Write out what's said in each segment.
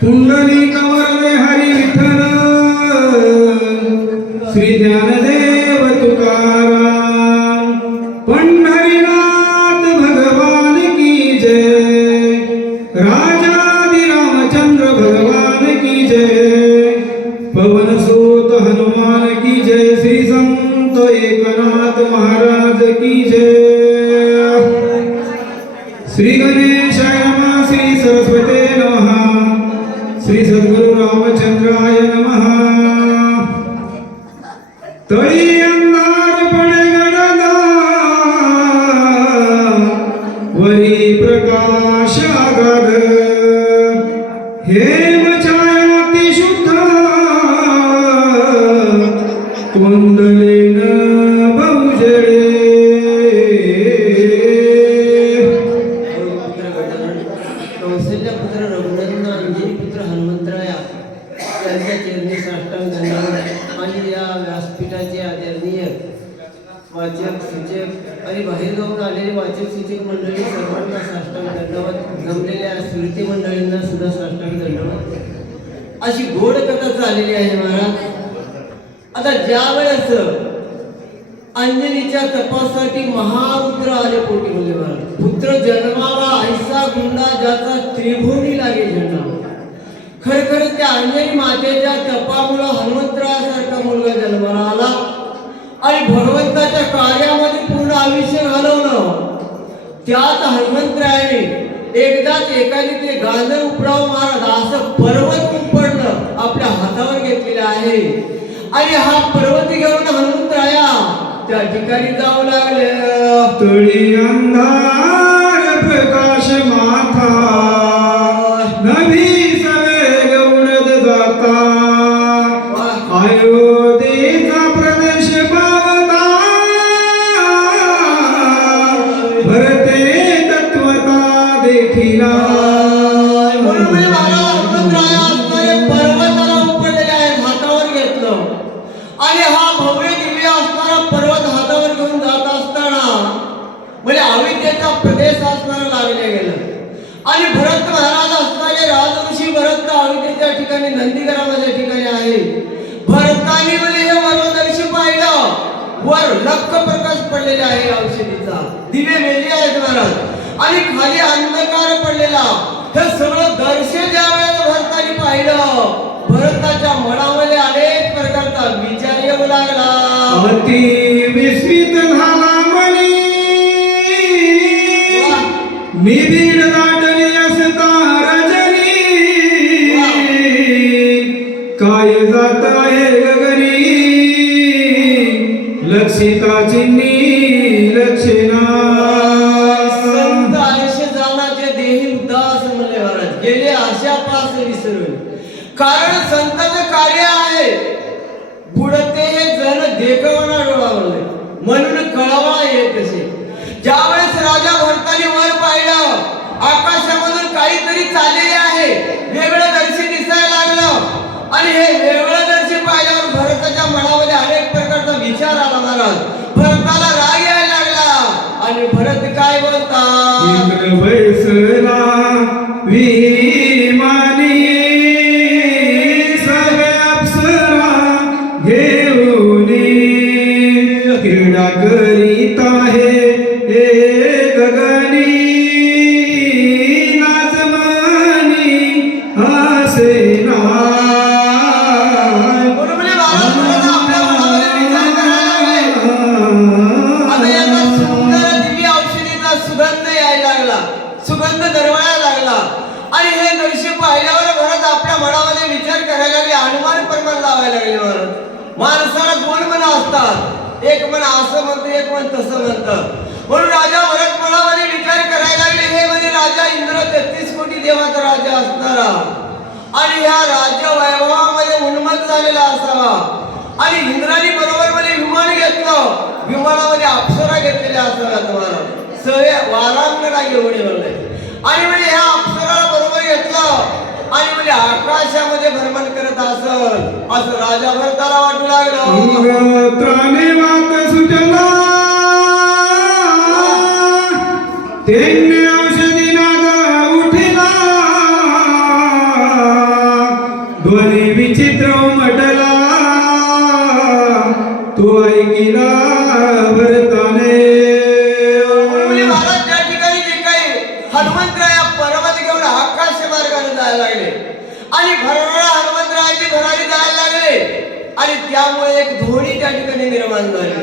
पुंडलिक वरदे हरी विठ्ठल श्री ज्ञानदेव तुकाराम पंढरीनाथ भगवान की जय राजाधि रामचंद्र भगवान की जय पवन सुत हनुमान की जय श्री संत एकनाथ महाराज की जय श्री गणेशाय नमः श्री सरस्वते नमः श्री सद्गुरु रामचंद्राय नमः तळी अंधार पडे गडदा वरी प्रकाश आगाध हेम छायाती शुद्ध कुंडलेन बहुजळे कौशल्यपुत्र रघुनंदन अंजनी पुत्र हनुमंतराया यांच्या चरणी साष्टांग दंडवत आणि या व्यासपीठाचे आदरणीय वाचक सूचक आणि बाहेरगावून आलेले वाचक सूचक मंडळी सर्वांना साष्टांग दंडवत जमलेल्या स्मृती मंडळींना सुद्धा साष्टांग दंडवत अशी गोड कथा चाललेली आहे महाराज. आता ज्या वेळेस अंजनीच्या तपासाठी महारुद्र आले पोटीमध्ये महाराज. पुत्र जन्मावा ऐसा गुंडा ज्याचा त्रिभुवनी लागे झेंडा. खरखर त्या अंजनी मातेच्या तपामुळे हनुमंतरायासारखा मुलगा जन्माला आला आणि भगवंताच्या कार्यामध्ये पूर्ण आयुष्य घालवलं. त्यात हनुमंतरायाने एकदाच एकाने ते गांधर उपराव महाराज असं पर्वत पडलं आपल्या हातावर घेतलेलं आहे आणि हा पर्वत घेऊन हनुमंतराया त्या ठिकाणी जाऊ लागले. तळी अंधार प्रकाश माथा नभी सवेग उडत जाता अयोध्येचा प्रदेश पावता भरते तत्वता देखिला. पर्वताला उपडलेले आहेत हातावर घेतलं आणि हा भव्य दिव्य असणारा पर्वत हातावर घेऊन जात असताना म्हणजे अविद्येचा प्रदेश असणारा लागले गेलं आणि भरत महाराज असणारे राजऋषी भरत अविद्येच्या ठिकाणी नंदीग्रामाच्या ठिकाणी आहे. भरतानी म्हणजे हे वरदर्शी पाहिलं वर लक्ष प्रकाश पडलेले आहे औषधीचा दिवे मेले आहेत महाराज आणि खाली अंधकार पडलेला. हे सगळं दर्शन ज्या वेळेला भरतानी पाहिलं भरताच्या मनामध्ये अनेक प्रकारचा विचार येऊ लागला. अति विस्मित झाला मनी निबिड दाटली असता रजनी काय जात आहे गगनी लक्षिताची लक्षणा. संत आयुष्य जाण्याचे देही उदास म्हणले महाराज गेले आशा पास विसरून. कारण संतांचं कार्य आहे बुडते जण देखवणा डोळावले म्हणून कळवा येत असे. ज्यावेळेस राजा भरताने वर पाहिलं आकाशामधून काहीतरी चाललेले आहे वेगळं दर्शन दिसायला लागलं आणि हे वेगळं दर्शन पाहिल्यावर भरताच्या मनामध्ये अनेक प्रकारचा विचार आला महाराज. भरताला राग यायला लागला आणि भरत काय बोलतात इंद्र बैसला विमानी सगळे अप्सरा घेऊन क्रीडा करीत आहे गगनी नाचमानी हसेना. सुगंध यायला लागला सुगंध दरवळायला लागला आणि हे दृश्य पाहिल्यावर भरत आपल्या मनामध्ये विचार करायला लागले अनुमान प्रमाण लावायला लागले. भरत माणसाला दोन मन असतात एक मन असं म्हणतं एक मन तसं म्हणतं म्हणून राजा भरत मनामध्ये विचार करायला लागले हे म्हणजे राजा इंद्र 33 कोटी देवाचा राजा असणारा आणि ह्या राज्य वैभवामध्ये उन्मत्त झालेला असावा आणि इंद्राने बरोबर मध्ये विमान घेतलं विमानामध्ये अप्सरा घेतलेल्या असाव्यात महाराज सगळे वारांगणा घेऊन येवले आणि म्हणजे ह्या अप्सराला बरोबर घेतलं आणि म्हणजे आकाशामध्ये भ्रमण करत असल असं राजा भरताला वाटू लागलं. त्राणे वाक सुटला तेने औषधी नाद उठिला ध्वनी विचित्र उमटला तो ऐकिला भरताने. म्हणजे महाराज त्या ठिकाणी जे काही हनुमंतराया पर्वत घेऊन आकाश मार्गाने जायला लागले आणि भरारा हनुमंतरायाची भरारी जायला लागले आणि त्यामुळे एक धोणी त्या ठिकाणी निर्माण झाली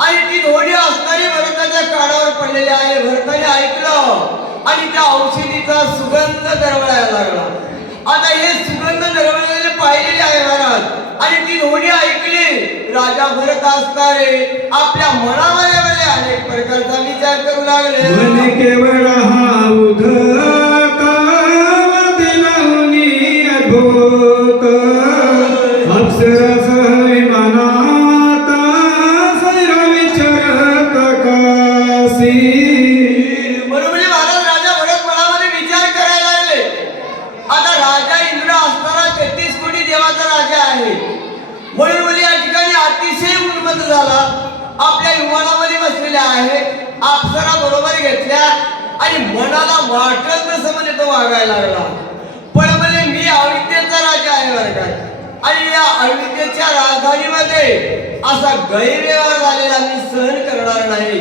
आणि ती धोणी असताना भरताच्या कानावर पडलेली आहे. भरताने ऐकलं आणि त्या औषधीचा सुगंध दरवळायला लागला. आता हे सुगंध दरवळलेले पाहिलेले आहे महाराज आणि ती धोणी ऐकली. राजा भरत असणारे आपल्या मनामध्ये अनेक प्रकारचा विचार करू लागले. म्हणे केवळ हा उधता दिलावनी अद्भुत अप्सरस विमानात सैरा विचारत कासी. बरोबर आहे महाराज. राजा भरत मनामध्ये विचार करायला लागले. आता राजा इंद्र असणारा 33 कोटी देवाचा राजा आहे म्हणून म्हणजे या ठिकाणी अतिशय उन्मत्त झाला. आपल्या विमानामध्ये बसलेल्या आहे. अप्सरा बरोबर घेतल्या आणि मनाला वाटत तसं म्हणजे तो वागायला लागला. पण म्हणजे मी अविद्येचा राजा आहे बरं काय आणि या अविद्येच्या राजधानीमध्ये असा गैरव्यवहार झालेला मी सहन करणार नाही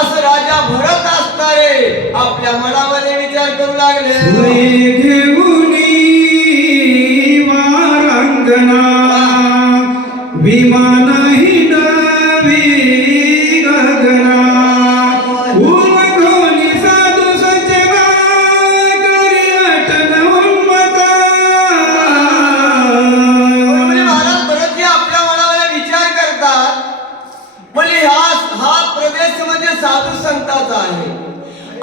असं राजा भरत असणारे आपल्या मनामध्ये विचार करू लागले. सोयी घेऊनी वारांगणा विमान हिंडवी गगना उलगोनी साधू सज्जना करी अटन उन्मता. म्हणजे महाराज भरतजी आपल्या मनामध्ये विचार करतात म्हणजे हा प्रदेश म्हणजे साधू संतांचा आहे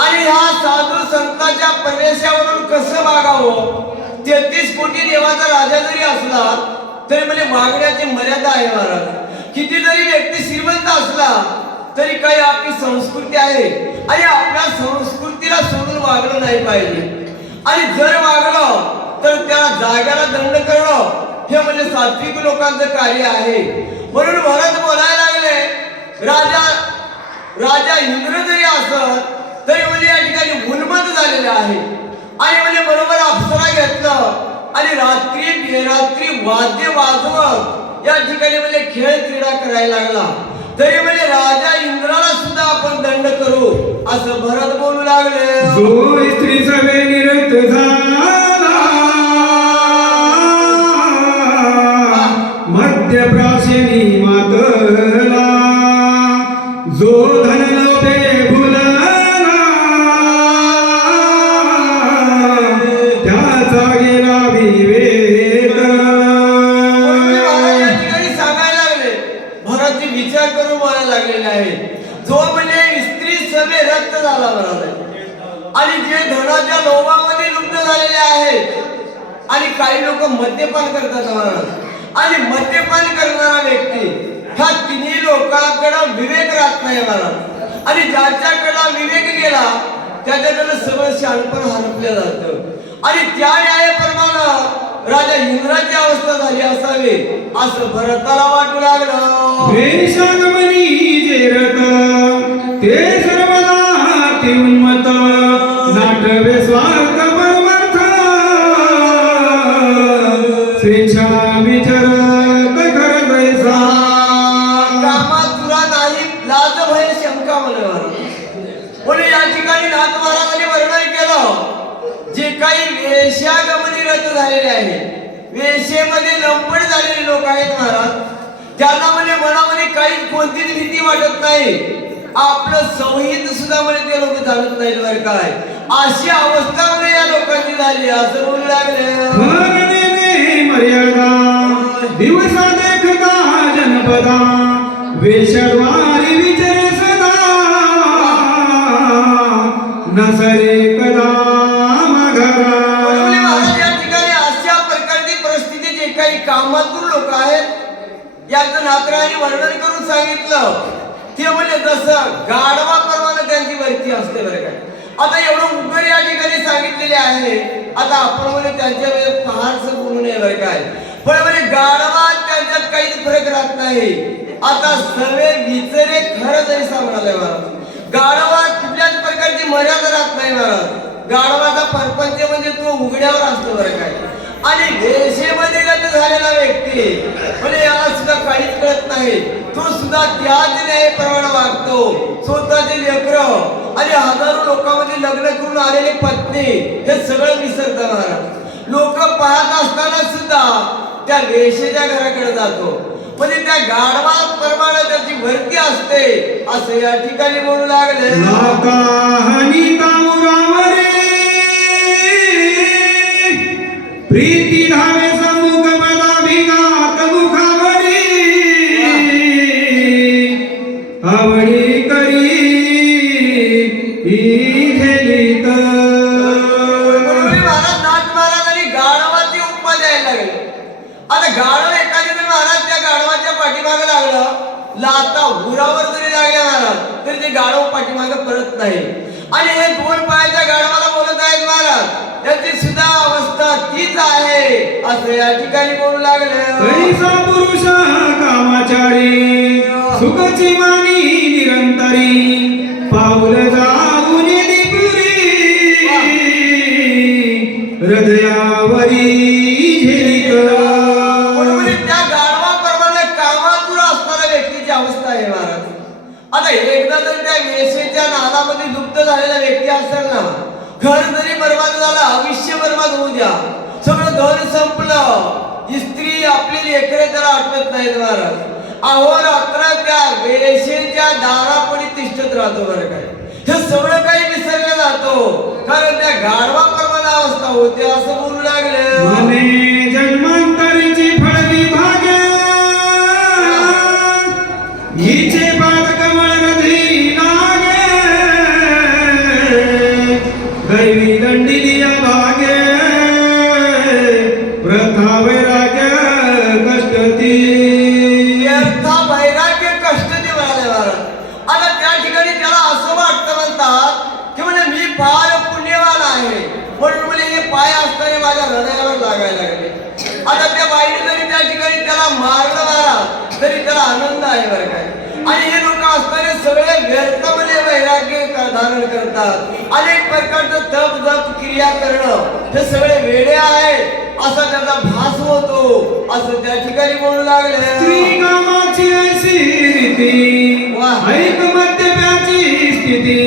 आणि ह्या साधू संतांच्या प्रदेशावरून कसं वागावं. 33 कोटी देवाचा राजा जरी असला तरी म्हणजे वागण्याची मर्यादा आहे महाराज. किती जरी व्यक्ती श्रीमंत असला तरी काही आपली संस्कृती आहे आणि आपल्या संस्कृतीला सोडून वागणं नाही पाहिजे आणि जर वागलं तर त्या जाग्याला दंड करणं हे म्हणजे सात्विक लोकांचं कार्य आहे. म्हणून भरत बोलायला लागले राजा इंद्र जरी असत तरी म्हणजे या ठिकाणी उन्मत्त झालेले आहे आणि म्हणजे बरोबर अप्सरा घेतलं आणि रात्री बेरात्री वाद्य वाजवत या ठिकाणी म्हणजे खेळ क्रीडा करायला लागला. तरी म्हणजे राजा इंद्राला सुद्धा आपण दंड करू असं भरत बोलू लागले. जो स्त्री सभे निरत झाला मध्य प्राशिनी मातला जो धन लोभे भुलला त्याचा गेला विवेक. या ठिकाणी सांगायला लागले भरतजी विचार करून बोलायला लागलेले आहे. जो म्हणजे स्त्री सभे रक्त झाला महाराज आणि जे धनाच्या लोभामध्ये लुप्त झालेले आहेत आणि काही लोक मद्यपान करतात महाराज आणि मद्यपान करणारा व्यक्ती ह्या तिन्ही लोकांकडे विवेक राहत नाही महाराज आणि ज्याच्याकडे विवेक गेला त्याच्याकडे सगळं शहाणपण हरपलं जातं आणि त्या न्यायाप्रमाणे राजा इंद्राची अवस्था झाली असावी असं भरताला वाटू लागलं. वेशागमनी जे रथ ते सर्वदा ते उन्मत नाटवे स्वार्थ परमार्थ स्वेच्छा विचारत घर जैसा. कामात तुला नाही लाज भय शंका म्हणून म्हणून या ठिकाणी नाथ महाराजांनी वर्णन केलं जे काही वेश्यागमनी रथ झालेले आहे वेशेमध्ये लंपट झालेले लोक आहेत महाराज त्यांना म्हणजे मनामध्ये काही कोणतीच भीती वाटत नाही. आपलं संहित सुद्धा म्हणजे ते लोक जाणत नाहीत बरं काय. अशी अवस्था म्हणजे या लोकांची झाली असं बोलू लागले. मर्यादा दिवसा देखता जनपदा वेशद्वारी विचरे सदा नसरे कदा मघरा. या ठिकाणी अशा प्रकारची परिस्थिती जे काही कामातून लोक आहेत याचं नाथराजांनी वर्णन करून सांगितलं ते म्हणजे जसं गाढवाप्रमाणे त्यांची वृत्ती असते बरं काय. आता एवढं उघड या ठिकाणी सांगितलेले आहे. आता आपण म्हणजे त्यांच्या वेळेस फारसं बोलू नये बरं काय पण म्हणजे गाढवात त्यांच्यात काहीच फरक राहत नाही. आता सवे विचरे खरं जैसा म्हणाले महाराज. गाढवात कुठल्याच प्रकारची मर्यादा राहत नाही महाराज. गाढवाचा परपंच म्हणजे तो उघड्यावर असतो बरं काय आणि वेशेमध्ये रत झालेला व्यक्ती म्हणजे याला सुद्धा काहीच कळत नाही. तो सुद्धा त्याच न्यायाप्रमाणे वागतो. स्वतःचे लेकरं आणि हजारो लोकांमध्ये लग्न करून आलेली पत्नी हे सगळं विसरतं महाराज. लोक पाहत असताना सुद्धा त्या वेशेच्या घराकडे जातो. म्हणजे त्या गाढवाप्रमाणे त्याची भरती असते असं या ठिकाणी बोलू लागले. प्रीती धावे समुख पदाभिघात मुखावरी आवडी करी घेलित. महाराज नाथ महाराजांनी गाढवाची उपमा द्यायला लागले. आता गाढव एखाद्या जर महाराज त्या गाढवाच्या पाठीमागे लागलं, लाता उरावर जरी लागल्या महाराज तरी ते गाढव पाठीमागे परत नाही. आणि हे दोन पायाच्या गाढवाला बोलत आहेत महाराज, त्याची सुद्धा अवस्था तीच आहे असं या ठिकाणी बोलू लागले. कैसा पुरुष कामाचारी सुखची मानी निरंतरी पाऊल जाऊन दिपुरी हृदयावरी झेलित. त्या गाढवाप्रमाणे कामातूर असणाऱ्या व्यक्तीची अवस्था आहे महाराज. आता एकदा जर त्या वेशेच्या नादामध्ये लुप्त झालेला व्यक्ती असेल ना, घर जरी बर्बाद झालं, आयुष्य बर्बाद होऊ द्या, सगळं धन संपलं, स्त्री आपली लेकरे त्याला आठवत नाहीत महाराज. अहोरात्र त्या वेशेच्या दारापणी तिष्ठत राहतो. बरं काय हे सगळं काही विसरलं जातो, कारण त्या गाढवाप्रमाणे अवस्था होते असं बोलू लागले. मने जन्मांतरीची फळली भाग्य हिचे पाद कमळ नदी लागे दैवी दंडिलिया भागे प्रथा वैराग्य कष्टती. व्यर्थ वैराग्य कष्ट ते म्हणाले महाराज. आता त्या ठिकाणी त्याला असं वाटतं म्हणतात की म्हणजे मी फार पुण्यवान आहे म्हणून म्हणजे हे पाय असताना माझ्या हृदयावर लागायला लागले. आता त्या बाईने जरी त्या ठिकाणी त्याला मारलं महाराज तरी त्याला आनंद आहे बरं काय. आणि हे लोक असताना सगळे व्यर्थमध्ये वैराग्य धारण करतात. अनेक प्रकारचं तप जप क्रिया करणं हे सगळे वेडे आहेत असा त्याचा भास होतो असं त्या ठिकाणी बोलू लागले. स्त्री कामाची ऐशी रीती ऐक मध्यप्याची स्थिती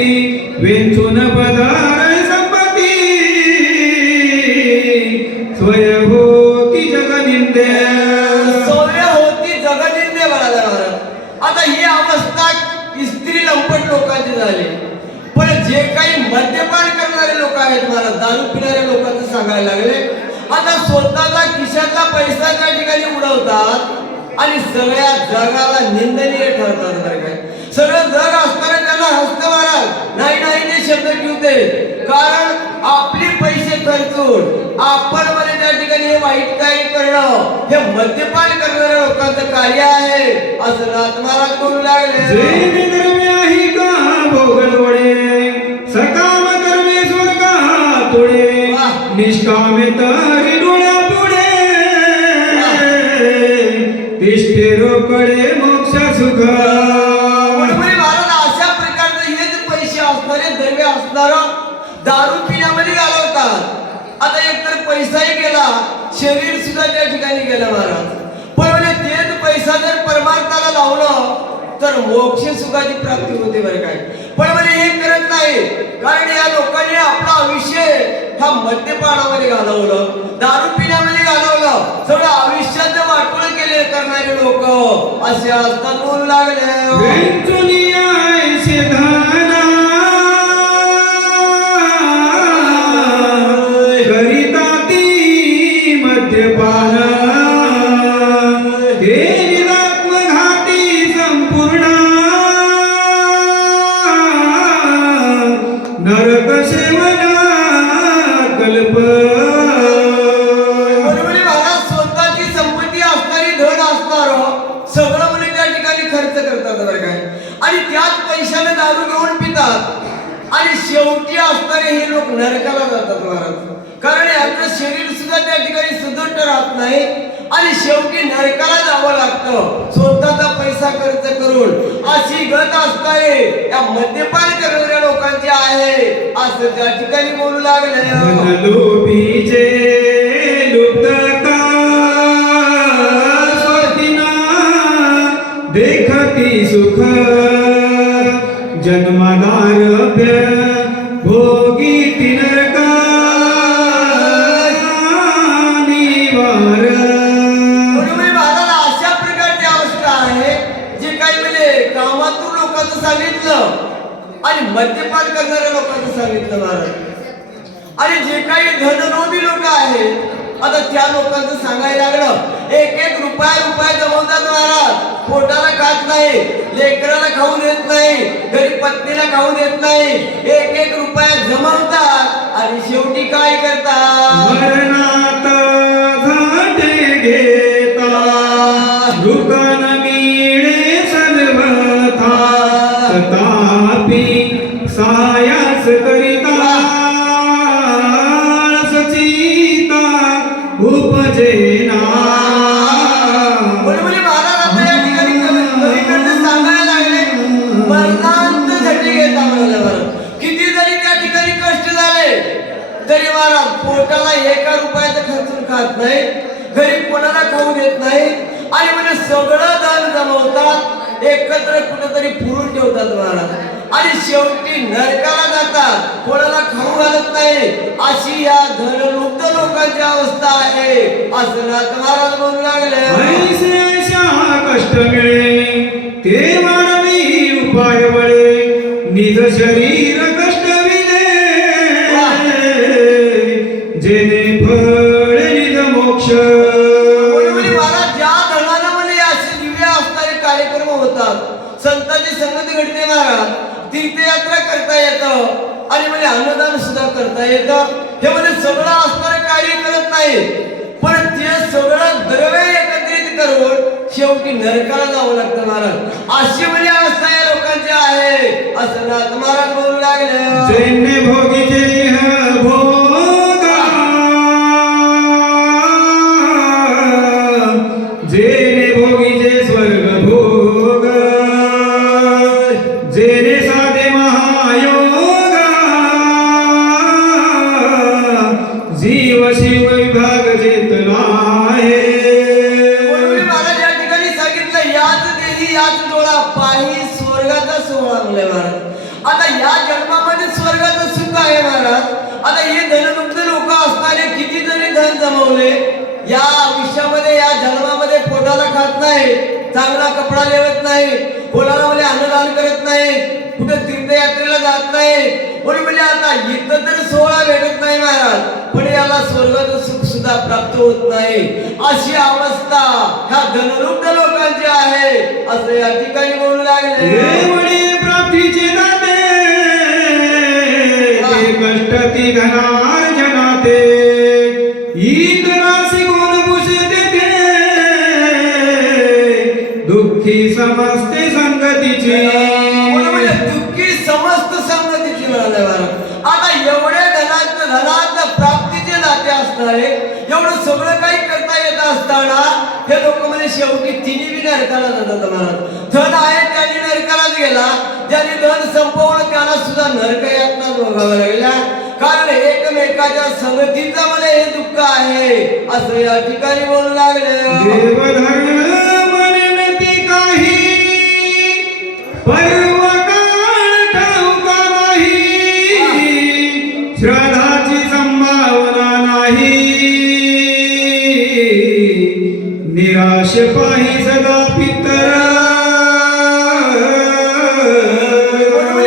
वेचून पदार संपत्ती स्वयंभूती जगनिंदे. सोय होती जगनिंदे म्हणाला महाराज. आता ही अवस्था स्त्री लंपट लोकांची झाली. पण जे काही मद्यपान करणारे लोक आहेत महाराज, दारू पिणाऱ्या लोकांचं सांगायला लागले. आता स्वतःचा खिशातला पैसा त्या ठिकाणी उडवतात आणि सगळ्या जगाला निंदनीय ठरतात. बरं काय सगळं जग असताना त्यांना हसतं महाराज, नाही नाही ते शब्द ठेवते, कारण आपले पैसे खर्चून आपण मध्ये त्या ठिकाणी हे वाईट कार्य करणं हे मद्यपान करणाऱ्या लोकांचं कार्य आहे असं नाथ महाराज बोलू लागले. सकाम कर्मे स्वर्गा तोडे निष्कामे तरी डोळ्या पुढे तिष्ठे रोकडे मोक्ष सुख. महाराज अशा प्रकारचे हेच पैसे असणारे द्रव्य असणार दारू पिण्यामध्ये घालवतात. आता एकतर पैसाही गेला, शरीर सुद्धा त्या ठिकाणी गेलं महाराज. पण म्हणजे तेच पैसा जर परमार्थाला लावलं तर मोक्ष सुखाची प्राप्ती होते. बरं काय पण म्हणजे हे करत नाही, कारण या लोकांनी आपलं आयुष्य हा मद्यपानामध्ये घालवलं, दारू पिण्यामध्ये घालवलं, सगळं आयुष्याचं वाटोळ केले करणारे लोक असे असतात बोलू लागले. करिता ती मद्यपान नरक सेवना कल्प. महाराज स्वतःची संपत्ती असणारी धन असणार सगळं म्हणजे त्या ठिकाणी खर्च करतात. बरं काय आणि त्याच पैशाने दारू घेऊन पितात आणि शेवटी असणारे हे लोक नरकाला जातात महाराज. कारण यांचं शरीर सुद्धा त्या ठिकाणी सुदृढ राहत नाही आणि शेवटी नरकाला जावं लागतं स्वतःचा पैसा खर्च करून. अशी गत असताना या मद्यपान करणाऱ्या लोकांची आहे असं त्या ठिकाणी बोलू लागले. लोभीचे लुप्त सुख जन्मदारभ्य भोगी तिनरका निवार. म्हणून महाराज अशा प्रकारची अवस्था आहे जे काही म्हणजे कामातून लोकांचं सांगितलं आणि मद्यपान करणाऱ्या लोकांचं सांगितलं महाराज. आणि जे काही धनलोभी लोक आहेत आता त्या लोकांचं सांगायला लागलं. एक एक रुपया जमवतात महाराज, पोटाला खात नाही, लेकराला खाऊ देत नाही, घरी पत्नीला खाऊ देत नाही, एक एक रुपया जमवतात आणि शेवटी काय करतात? मरणात घाटे घेता दुकान मिळे सर्वथा तथापि सायास करिता सचिता उपजेना. बरोबर महाराज आता या ठिकाणी कवीकडनं सांगायला लागले मरणांत झटी घेता म्हणाले महाराज. किती जरी त्या ठिकाणी कष्ट झाले तरी महाराज पोटाला एका रुपयाचं खर्चून खात नाही, घरी कोणाला खाऊ देत नाही आणि म्हणजे सगळं धन जमवतात, एकत्र कुठेतरी पुरून ठेवतात महाराज आणि शेवटी नरकाला जातात, कोणाला खाऊ घालत नाही. अशी या धनलुब्ध लोकांची अवस्था आहे असं नाथ महाराज म्हणू लागले. ऐसे ऐशा कष्ट मिळे ते मानवी उपाय वळे निज शरीर कष्ट विले जेणे फळ निज मोक्ष. महाराज ज्या धनानं म्हणजे असे दिव्य असणारे कार्यक्रम होतात, संतांची संगती घडते महाराज, तीर्थयात्रा करता येतं आणि म्हणजे अन्नदान सुद्धा करता येतं. हे म्हणजे सगळं असणारं कार्य करत नाही, पण ते सगळं द्रव्य एकत्रित करून शेवटी नरकाला जावं लागतं महाराज. अशी म्हणजे अवस्था या लोकांची आहे असं नाथ महाराज बोलू लागले. जेणे भोगीचे भोगा जेणे भोगीचे स्वर्ग भोग जेणे साधे महायोगा जीव शिव विभाग जेतला आहे. म्हणून महाराज या ठिकाणी सांगितलं याच देही याच डोळा पाही स्वर्गाचा सोहळा म्हणले महाराज. आता या जन्मामध्ये स्वर्गाचं सुख आहे महाराज. आता हे धनमुक्त लोक असणारे किती जरी धन जमवले या आयुष्यामध्ये या जन्मामध्ये पोटाला खात नाही, चांगला कपडा लेवत नाही, कोणाला म्हणजे अन्नदान करत नाही, कुठे तीर्थयात्रेला जात नाही, म्हणून म्हणजे आता इथं तर सोहळा भेटत नाही महाराज, पण याला स्वर्गाचं सुख सुद्धा प्राप्त होत नाही. अशी अवस्था ह्या धनलुब्ध लोकांची आहे असं या ठिकाणी बोलू लागले. देवळी प्राप्तीचे नाते कष्ट ती घनार जनाते इतरासी गुण पुसते ते दुःखी समजते संगतीची. म्हणजे दुःखी समस्त संगतीची म्हणाले महाराज. आता एवढे धनात प्राप्तीचे नाते असणारे एवढं सगळं काही करता येत असताना हे लोक म्हणजे शेवटी तिन्ही बी नरकाला जातात महाराज. धन आहे त्यांनी नरकालाच गेला, ज्यांनी धन संपवलं त्याला सुद्धा नरक यातना भोगावं लागल्या, कारण एकमेकाच्या संगतीचं मला हे दुःख आहे असं या ठिकाणी बोलू लागले. देवधर्म मनती काही पर्व काळ ठाऊका नाही, श्रद्धाची संभावना नाही, निराश पाही सदा पितर.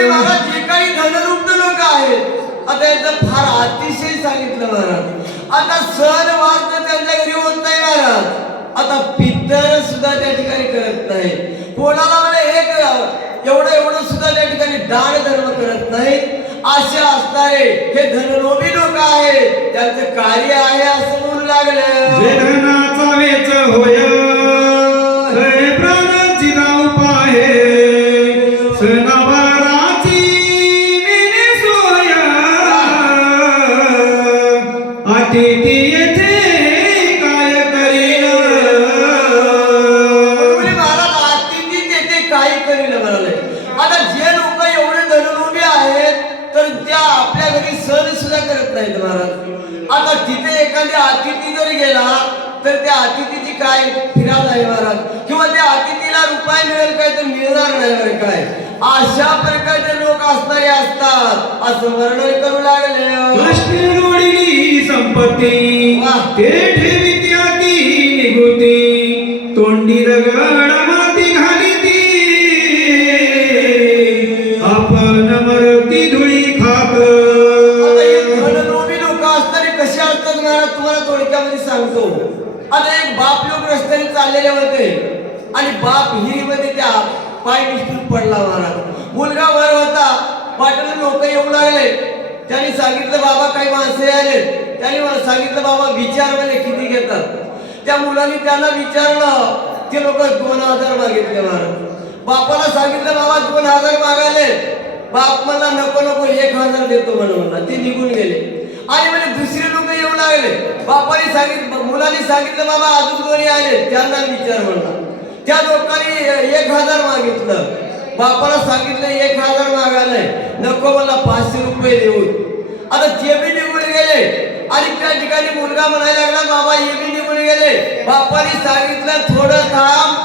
महाराज जे काही धनलुब्ध लोक आहेत आता यांचं फार अतिशय सांगितलं महाराज. आता सण वाद त्यांच्या घरी होत नाही महाराज. आता पितर सुद्धा त्या ठिकाणी करत नाही, कोणाला म्हणजे एक एवढं सुद्धा त्या ठिकाणी दान धर्म करत नाही. असे असणारे हे धनलोभी लोक आहेत, त्यांचं कार्य आहे असं बोलू लागलं. जे धनाचा वेच होय ते प्राणाची जाऊ पाहे सणावाराची नेने सोय अतिथी येथे काय करील. महाराज अतिथी तेथे काही करील म्हणाले. आता जे लोक एवढे धनलोभी आहेत तर त्या आपल्या घरी सण सुद्धा करत नाहीत महाराज. आता तिथे एखाद्या अतिथी जरी गेला तर त्या अतिथीची काय फिराद आहे महाराज, किंवा त्या अतिथीला रुपये मिळेल काय तर मिळणार नाही बरं काय, अशा प्रकारचे लोक असणारे असतात असं वर्णन करू लागले. कष्टी जोडीली संपत्ती वाह. ते ठेवी त्याती निगुती तोंडी दगड माती घाली ती आपण मरती धुळी खाक. आता हे धनलोभी लोक असणारे कसे असतात महाराज तुम्हाला थोडक्यामध्ये सांगतो. आता एक बाप लोक रस्त्याने चाललेले होते आणि बाप हिरीमध्ये त्या पाय निसटून पडला महाराज. मुलगा वर होता, वाटेल लोक येऊ लागले. त्यांनी सांगितलं बाबा काही माणसे आले. त्यांनी मला सांगितलं बाबा विचार म्हणजे किती घेतात. त्या मुलांनी त्यांना विचारलं, ते लोक 2000 मागितले महाराज. बापाला सांगितलं बाबा 2000 मागाले. बाप मला नको नको 1000 देतो म्हणून ते निघून गेले. आणि म्हणजे दुसरे लोक येऊ लागले. बापाने सांगितलं, मुलांनी सांगितलं बाबा अजून कोणी आले त्यांना विचार म्हणला. त्या लोकांनी 1000 मागितलं. बापाला सांगितलं 1000 मागायलाय, नको मला 500 रुपये देऊ. आता ते बी निघून गेले. आणि त्या ठिकाणी मुलगा म्हणायला लागला बाबा हे बी निघून गेले. बापाने सांगितलं थोडं थांब,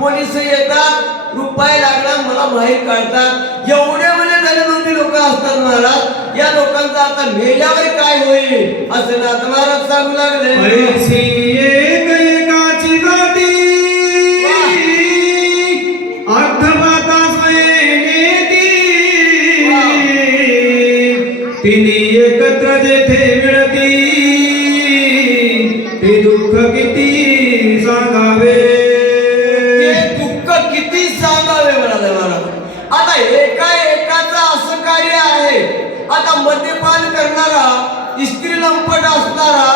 पोलीस येतात, रुपये लागला मला बाहेर काढतात. एवढे म्हणजे धनलोभी लोक असतात महाराज. या लोकांचं आता मेल्यावर काय होईल असं नाथ महाराज सांगू लागले. ऐसी एक एकाची जाती अर्धपाता स्वयनेती तिनी एकत्र जेथे मिळती ते दुःख किती सांगावे. ते दुःख किती सांगावे म्हणाले महाराज. आता एकाचं असं कार्य आहे. आता मद्यपान करणारा, स्त्री लंपट असणारा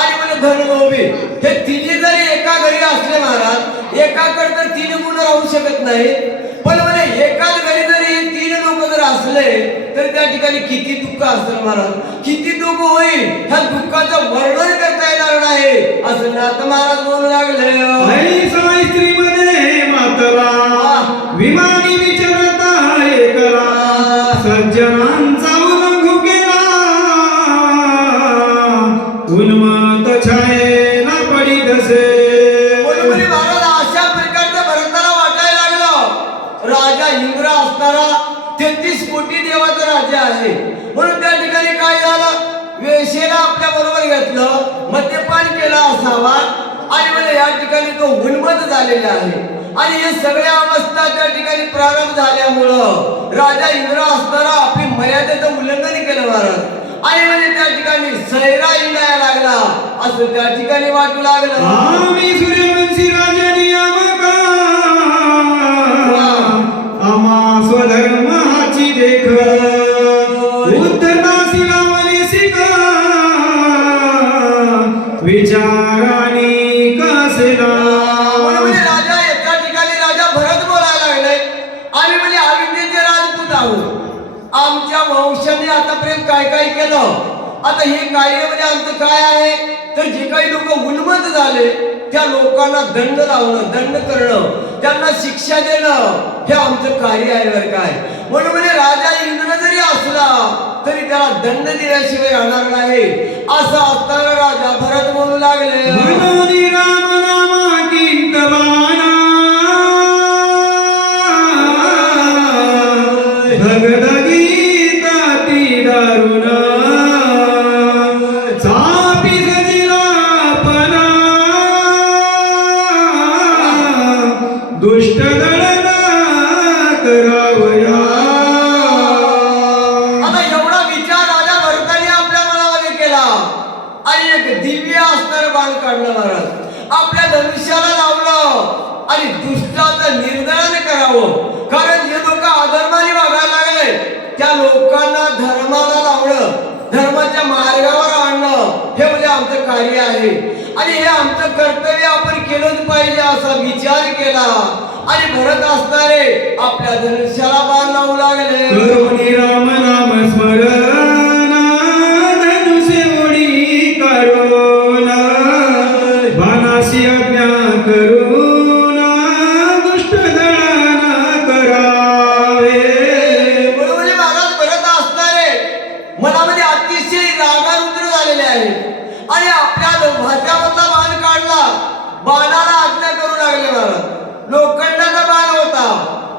आणि म्हणजे धनलोभी हे तिन्ही जरी एका घरी असले महाराज, एकाकडे तर 3 गुण राहू शकत नाही. पण म्हणजे एकाच घरी जरी 3 लोक जर असले तर त्या ठिकाणी किती दुःख असतं महाराज, किती दुःख होईल. ह्या दुःखाचं वर्णन करता येणार नाही असं नाथ महाराज बोलू लागले. ऐसा स्त्रीमध्ये मातला विमानी विचारता एकला सज्जनांचा उल्लंघ केला उन्मत छायेला पडी तसे. बोलबोली महाराज अशा प्रकारचं भरताला वाटायला लागलं. राजा इंद्र असणारा 33 कोटी देवाचा राजा आहे. म्हणून त्या ठिकाणी काय झालं, वेशेला आपल्या बरोबर घेतलं, मद्यपान केला असावा आणि म्हणजे या ठिकाणी तो उन्मत्त झालेला आहे. आणि हे सगळ्या अवस्था त्या ठिकाणी प्रारंभ झाल्यामुळं राजा इंद्र असणारा आपली मर्यादेचं उल्लंघन केलं महाराज. आणि म्हणजे त्या ठिकाणी सैरा इंडायला लागला असं त्या ठिकाणी वाटू लागलं. आम्ही सूर्यवंशी राजा नियामका आम्हा स्वधर्म हाची देख उद्धतासी लावले शिका विचारानी कसेला. म्हणजे राजा एका ठिकाणी राजा भरत बोलायला लागले. आम्ही म्हणजे अविद्येचे राजपूत आहोत. आमच्या वंशाने आतापर्यंत काय काय केलं. आता हे कार्य म्हणजे आमचं काय आहे तर जे काही लोक उन्मत्त झाले त्या लोकांना दंड लावणं, दंड करणं, त्यांना शिक्षा देणं हे आमचं कार्य आहे बरं काय. म्हणून म्हणजे राजा इंद्र जरी असला तरी त्याला दंड दिल्याशिवाय राहणार नाही असं असताना राजा भरत बोलू लागले. मनोनी राम नामा कीर्तवाना भगदगीता ती दारुण चापी सजिला पना दुष्ट दळना करावया. आता एवढा विचार राजा भरताने आपल्या मनामध्ये केला आणि एक दिव्य असणारं बाण काढलं महाराज. आपल्या धनुष्याला लावलं आणि दुष्टाचं निर्दलन करावं. कारण जे लोक अधर्माने वागायला लागले त्या लोकांना धर्माला लावणं, धर्माच्या मार्गावर आणणं हे म्हणजे आमचं कार्य आहे. आणि हे आमचं कर्तव्य आपण केलंच पाहिजे असा विचार केला आणि भरत असणारे आपल्या धनुष्याला बाण लावू लागले. करुणी राम नाम स्मरण धनुष्य उडी काढून बाणाशी आज्ञा करून दुष्ट दळन करावे. बरोबर आहे महाराज. भरत असणारे मनामध्ये अतिशय रागारुद्र झालेले आहे आणि आपल्या भात्यामधला बाण काढला बाणाला आज्ञा करू लागले महाराज. लोखंडाचा बाण होता,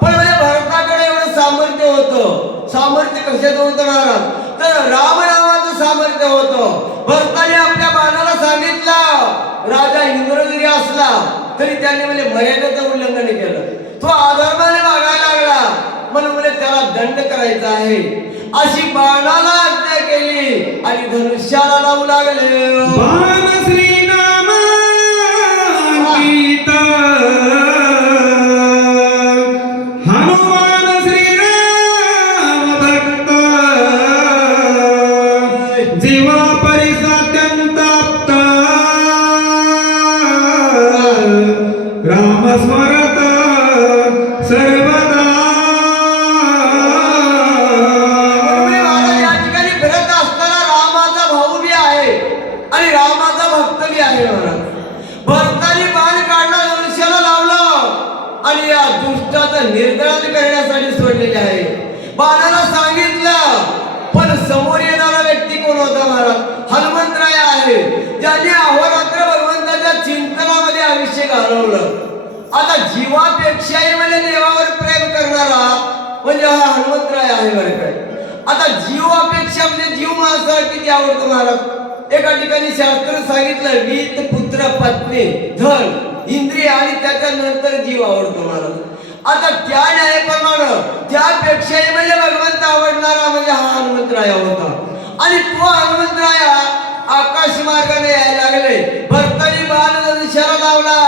पण म्हणजे भरताकडे एवढं सामर्थ्य होतं. सामर्थ्य कशाचं होतं महाराज? तर राम नावाचं सामर्थ्य होतं. भरताने आपल्या बाणाला सांगितलं, राजा इंद्र जरी असला तरी त्यांनी म्हणजे मर्यादेचं उल्लंघन केलं, तो अधर्माने वागायला लागला, म्हणून म्हणजे त्याला दंड करायचा आहे. अशी बाणाला आज्ञा केली आणि धनुष्याला लावू लागले. बाण श्रीराम गीता हनुमान श्रीराम भक्त जीवा परिसात्यंताप्त राम स्मरत सर्वदा. या ठिकाणी फिरत असताना रामाचा भाऊ बी आहे आणि रामाचा भक्त बी आहे महाराज. भरताने बाण काढला, धनुष्याला लावलं आणि या दुष्टाचं निर्दलन करण्यासाठी सोडलेले आहे. बाणाला सांगितलं, पण समोर येणारा व्यक्ती कोण होता महाराज? हनुमंतराय आहे, ज्याने अहोरात्र भगवंताच्या चिंतनामध्ये आयुष्य घालवलं. आता जीवापेक्षाही म्हणजे देवावर प्रेम करणारा म्हणजे हा हनुमंतराय आहे बरं काय. आता जीवापेक्षा म्हणजे जीव माणसाला किती आवडतो महाराज? एका ठिकाणी शास्त्र सांगितलं, वीत पुत्र पत्नी धन इंद्रिय आणि त्याच्यानंतर जीव आवडतो महाराज. आता त्या न्यायाप्रमाणे त्यापेक्षाही म्हणजे भगवंत आवडणारा म्हणजे हा हनुमंतराय होता. आणि तो हनुमंतराय आकाश मार्गाने यायला लागले. भरताने बाण दिशेला लावला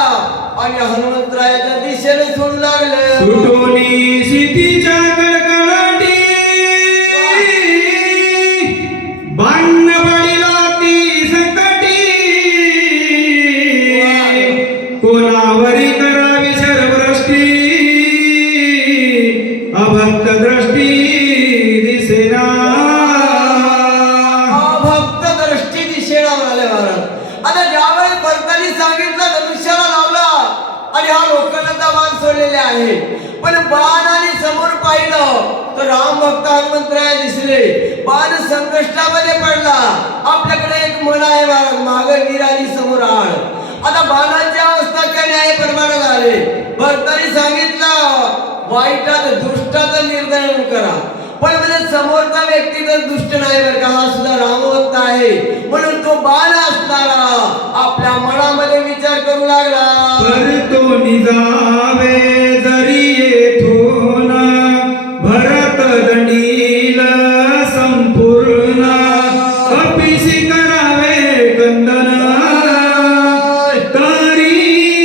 आणि हनुमंतरायाच्या दिशेने सोडू लागले. सुटोनी सिटीच्या कडकडाटी बाण बळीला ती संकटी कोणावरी करावी सर्वदृष्टी अभक्त दृष्टी दिसेना. भक्त दृष्टी दिशेला म्हणाले महाराज. आता ज्यावेळेस भरताने सांगितलं, धनुष्याला लावला आणि हा लोखंडाचा बाण सोडलेले आहे, पण बाण आणि समोर पाहिलं तर राम भक्त हनुमंतराय दिसले. बाण संकष्टामध्ये पडला. आपल्याकडे एक म्हण आहे महाराज, मागे वीर आणि समोर आळ. आता बाणाची अवस्था त्या न्यायाप्रमाणे झाले. भरताने सांगितलं, वाईटात दुष्टाचं निर्दलन करा, पण म्हणजे समोरचा व्यक्ती तर दुष्ट नाही बरं का, हा सुद्धा रामभक्त आहे. म्हणून तो बाण असणारा आपल्या मनामध्ये विचार करू लागला. परतो निजावे जरी येथून भरत दंडील संपूर्ण कपिसी करावे कंदन तरी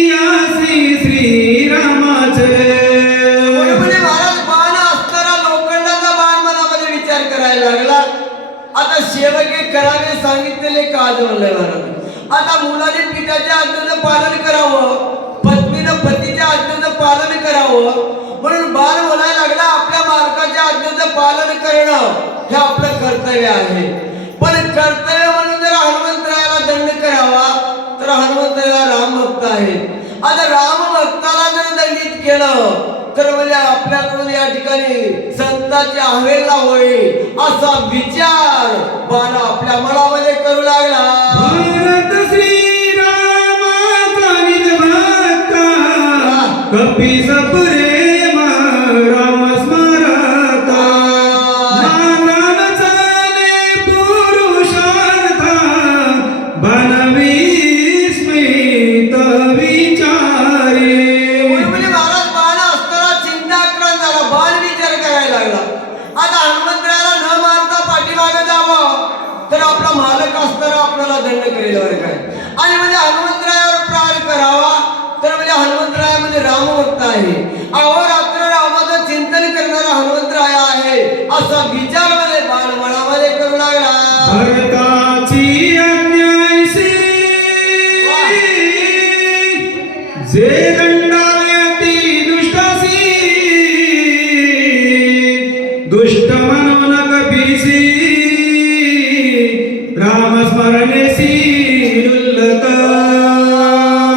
यासी श्रीरामाचे. म्हणजे महाराज बाण असणारा लोखंडाचा बाण मनामध्ये विचार करायला लागला. आता सेवके करावे सांगितलेले का म्हणलंय महाराज. आता मुलाने पित्याच्या आज्ञेचं पालन करावं, पत्नीनं पतीच्या आज्ञेचं पालन करावं, म्हणून बाण म्हणायला लागला, आपल्या मालकाच्या आज्ञेचं पालन करणं हे आपलं कर्तव्य आहे. पण कर्तव्य म्हणून जर हनुमंतरायाला दंड करावा तर हनुमंतराया राम भक्त आहे. आता राम भक्ताला जर दंडित केलं तर म्हणजे आपल्याकडून या ठिकाणी संतांची अवहेलना होईल असा विचार बाण आपल्या मनामध्ये करू लागला. भरत श्रीरामाचा निज भक्त कपीस प्रेम राम स्मरत नादान चाले पुरुषार्थ बनविस्मित विचारे. म्हणजे महाराज बाण असताना चिंताक्रांत झाला, बाण विचार करायला लागला. आता हनुमंतरायाला न मारता पाठीमागे जावं तर आपला मालक असताना आपल्याला दंड करेल बरं काय. आणि म्हणजे हनुमंतरायावर प्राण करावा तर म्हणजे हनुमंतराय म्हणजे रामभक्त आहे. अहोरात्र रामाचं चिंतन करणारा हनुमंतराय आहे असा विचार मध्ये बाण मनामध्ये करू लागला. भरताची आज्ञासी जे दंडावे अति दुष्टासी दुष्ट म्हणून कपीसी राम स्मरणेसी डुल्लत.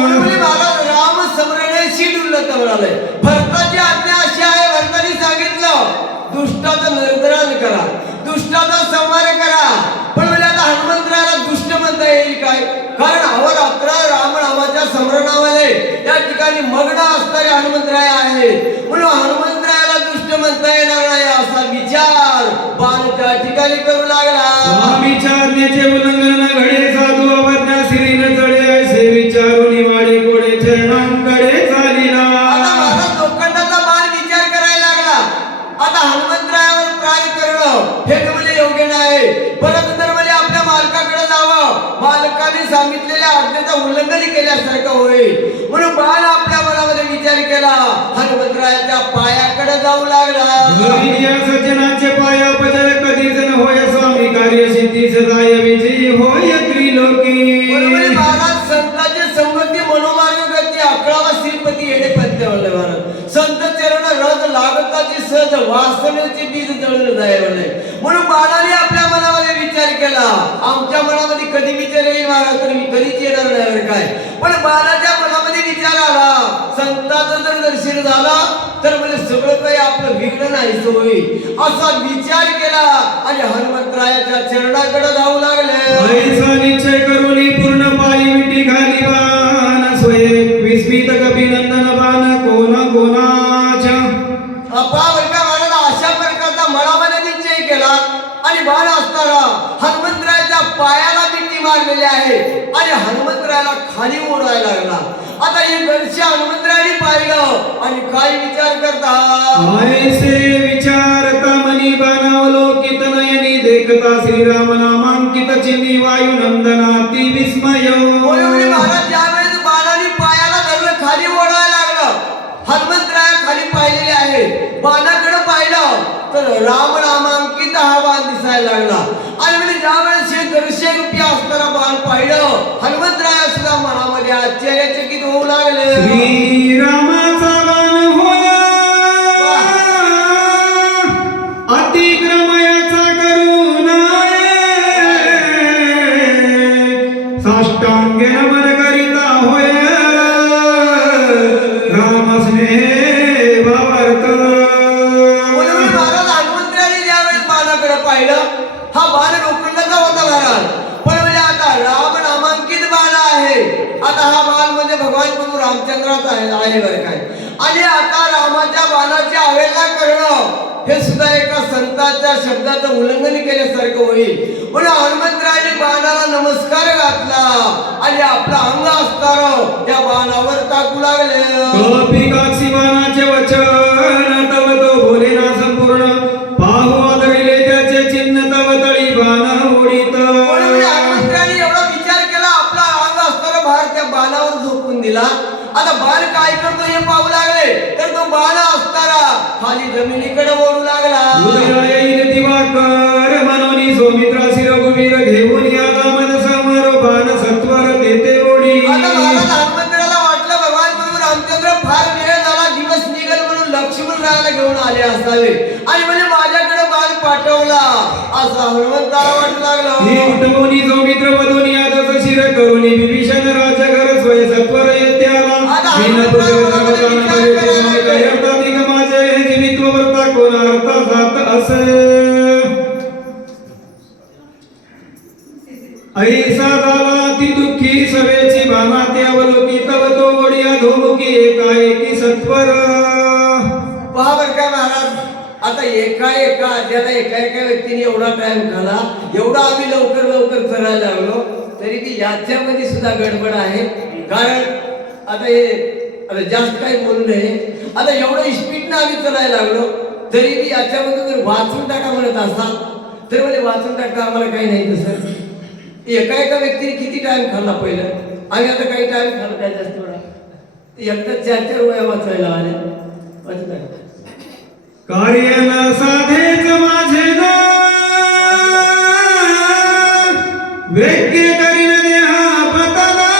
म्हणजे महाराज राम स्मरणेशी डुल्लत म्हणाले. भरताची आज्ञा अशी आहे, भरताने सांगितलं दुष्टाचं निर्दलन करा, दुष्टाचा संहार करा. पण म्हणजे आता हनुमंतरायाला दुष्ट म्हणता येईल काय? कारण अहोरात्र राम नामाच्या स्मरणामध्ये ठिकाणी मग्न असणारे हनुमंतराय आहे, म्हणून हनुमंतरायाला दुष्ट म्हणता येणार नाही असा विचार बाण त्या ठिकाणी करू लागला. स्वामीच्या आज्ञेचे उल्लंघन न घडे, साधू अवज्ञा सिरी न चढे, ऐसे विचारून निवाडे कोडे चरणांकडे चालिला. आता महाराज लोखंडाचा बाण विचार करायला लागला. आता हनुमंतरायावर प्राण करणं हे म्हणजे योग्य नाही, परंतु तर म्हणजे आपल्या मालकाकडे जावं, मालकाने सांगितलेल्या आज्ञेचं उल्लंघन केल्यासारखं होईल, म्हणून बाण आपल्या मनामध्ये विचार केला, हनुमंतरायाच्या पायाकडे जाऊ लागला. या सज्जनाचे पाया पजय कधीच न होय, स्वामी कार्य सिद्धीस जाय विजयी होय त्रिलोकी. बरोबर महाराज संतांची संगती मनोमार्ग गती 11वा श्रीपती येणे पंथ म्हणले महाराज. संत चरण रज लागताची सहज वासनेचे बीज जळून जाय म्हणले, म्हणून बाणाने आपल्या मनामध्ये विचार केला. आमच्या मनामध्ये कधी विचार येईल महाराज, तर मी कधीच येणार नाही काय, पण बाणाच्या मनामध्ये विचार आला, संतांचं जर दर्शन झालं तर म्हणजे सगळं काही आपलं विघ्न नाहीच होईल असा विचार केला आणि हनुमंतरायाच्या चरणाकडे जाऊ लागले. ऐसा निश्चय करुनी पूर्ण पायी विटी घाली बाण, स्वय विस्मित कपिनंदन बाण कोणा कोणाच्या. का महाराज अशा प्रकारचा मनामध्ये निश्चय केला आणि बाण असताना हनुमंतरायाच्या पायाला मिठी मारलेली आहे आणि हनुमंतरायाला खाली ओढायला लागला. आता हे दृश्य हनुमंतरायाने पाहिलं आणि काय विचार करता, ऐसे विचारता मनी बाणावलोकित नयनी, देखता श्रीराम नामांकित चिन्ही वायू नंदनाती विस्मय. महाराज ज्यावेळेस बाणाने पायाला धरलं, खाली ओढायला लागलं, हनुमंतराया खाली पाहिलेले आहे, बाणाकडे पाहिलं तर राम नामांकित हा बाण दिसायला लागला. आणि म्हणजे ज्यावेळेस हे दृश्य रूपी असणारा बाण पाहिलं, हनुमंतराया सुद्धा मनामध्ये आश्चर्यचकित होऊ लागले. श्रीरामाचा बाण होया अतिक्रमयाचा करुणाय, साष्टांगे नमन करिता होय राम स्नेह भावार्थ. म्हणून महाराज हनुमंतरायाने ज्यावेळेस बाणाकडे पाहिलं, हा बाण लोखंडाचा होता महाराज, पण म्हणजे आता राम नामांकित बाण आहे. आता हा बाण म्हणजे भगवान प्रभू रामचंद्राचा आहे बरं काय, आणि आता रामाच्या बाणाची अवहेलना करणं हे सुद्धा एका संतांच्या शब्दाचं उल्लंघन केल्यासारखं होईल, म्हणून हनुमंतरायाने बाणाला नमस्कार घातला आणि आपला अंग असताना त्या बाणावर टाकू लागले. कपिकाक्षी बाणाचे वचन तव तो बोले ना संपूर्ण, पाहू आदरिले त्याचे चिन्ह तव तळी बाण ओढीत. हनुमंतरायाने एवढा विचार केला, आपला अंग असताना भार त्या बाणावर झोपून दिला. आता बाण काय करतो हे पाहू लागले, तर तो बाण असताना खाली जमिनीकडे ओढू लागला. उदया येईल दिवाकर मनोनी सौमित्रासी रघुवीर, घेऊन याला मन समोर बाण सत्वर तेथे ओढी. आता महाराज हनुमंतरायाला वाटलं भगवान प्रभू रामचंद्र फार वेळ झाला, दिवस निघेल म्हणून लक्ष्मण रायाला घेऊन आले असावे आणि म्हणजे माझ्याकडे बाण पाठवला असं हनुमंताला वाटू लागलं. ही उठवणी सौमित्र वधूनी आदस शिर करुणी, विभीषण राजगर स्वय सत्वर येत्याला. विन पुत्र माझे जीवित्व वर्ता कोण अर्था जात असे. ऐसा झाला ती दुःखी सवेची बाणा, त्या अवलोकी तव तो ओढिया धोमुखी एकाएकी सत्वर. पहा बरं का महाराज, आता एका व्यक्तीने एवढा टाइम झाला, एवढा आम्ही लवकर करायला लागलो, तरी ती याच्यामध्ये सुद्धा गडबड आहे. कारण आता जास्त काही बोलू नये. आता एवढं स्पीडनं आम्ही चालायला लागलो, तरी ती याच्यामध्ये जर वाचून टाका म्हणत असाल तर म्हणजे वाचून टाका, आम्हाला काही नाही तसं. एका व्यक्तीने किती टाइम खाल्ला पहिलं, आम्ही आता काही टाइम खाल्ला काय जास्त वेळा, एकदा 4-4 वेळा वाचायला आले. वाचून टाका. कार्य न साधेच माझे ना, वेग्य करीन देहा पतला,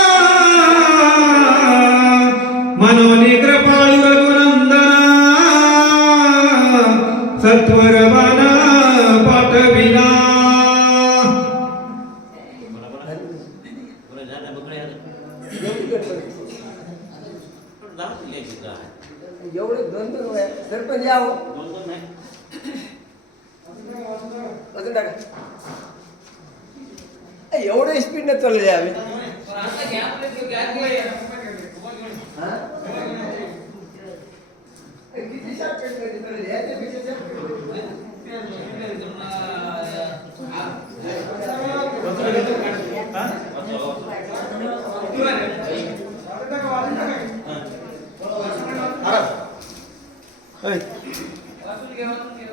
मनोनी कृपाळू रघुनंदना, सत्वर बाण पाठविला. एवढे 2-2 वेळा सरपंच यावं. अजून टाका. एवढं स्पीडने चालले आम्ही. किती शॉर्टकट मध्ये थोडं याच्यापेक्षा हा?